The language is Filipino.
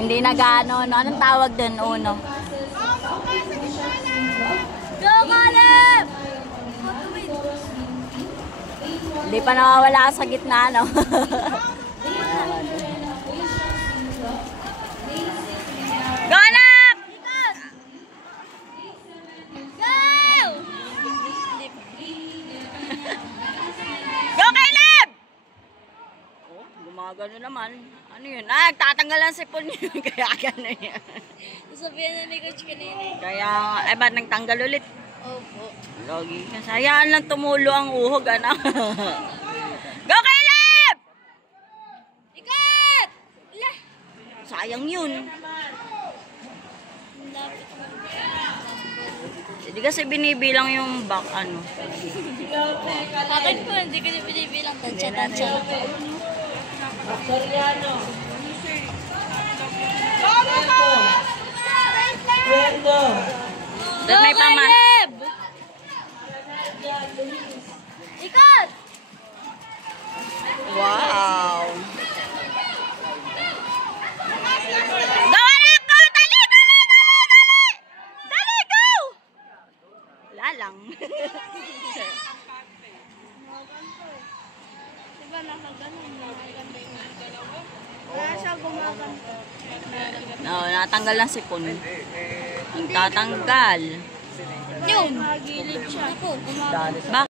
Hindi nag-ano, no? Anong tawag dun, uno? Go, Caleb! Hindi pa nawawala sa gitna, no? Go, anak! Go! Go, Caleb! Oh, gumagano naman. Ano yun? Ah, nagtatanggal ang sipon yun. Kaya gano'n yan. Sabihan na ni Coach kanina. Kaya, eh, ba't nagtanggal ulit? Opo. Logi. Sayaan lang tumulo ang uhog, ano? Go, Caleb! Ikat! Lah! Sayang yun. Lapit mo. Hindi kasi binibilang yung back, ano. Akin po, hindi ko na binibilang. Tansya-tansya. Doon may pama. Caleb! Ikat! Wow. Go, anak! Go! Dali! Dali! Dali! Dali! Dali! Go! Wala lang. Diba nakaganon? Wala siya gumaganto. No, natanggal lang sipon. Ang tatanggal. Yun! Nagilid siya. Ako, gumaganto. Bakit?